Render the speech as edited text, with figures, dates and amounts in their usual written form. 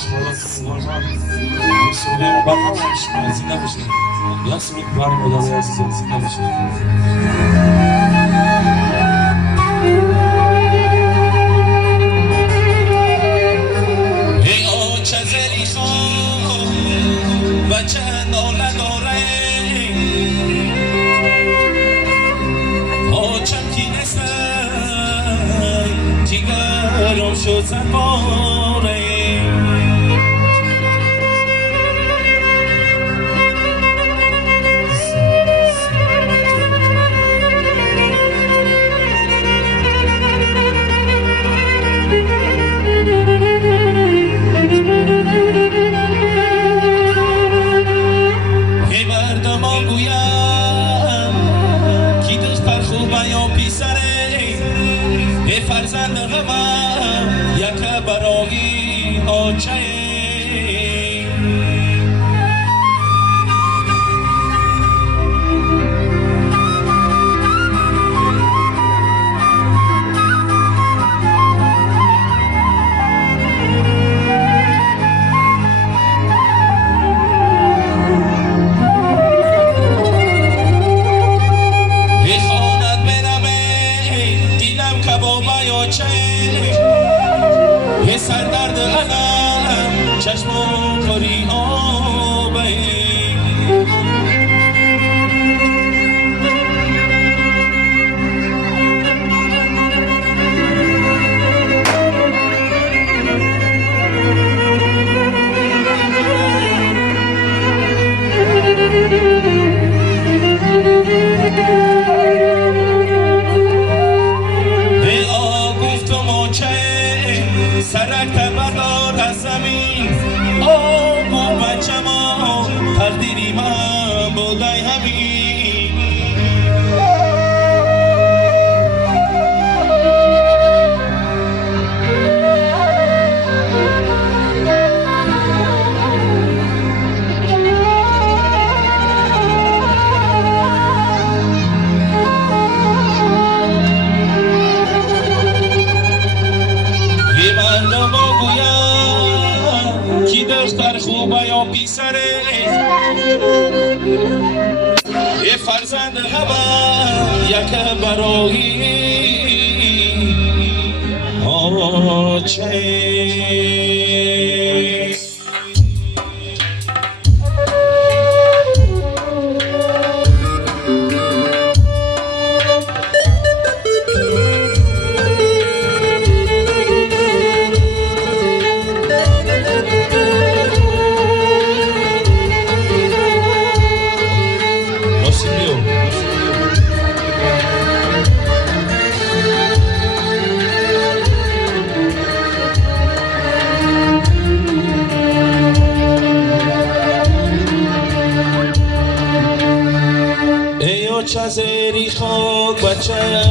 شما سوره بعد هم زنده باشید یا سوره بار مدار عزیز زنده باشید ای او چزری خو بچه ناله داره او چمکی نسای جیگرم شد زنباره فرزند غمم یک برای آچه یه سردرد علم چشم و کاری آبه سرک تبردار از زمین آبو بچه ما تقدیری من بودای همین کی دختر خوبه یا پیسره یه فرزند همه یک برای آچه چزری خواب بچه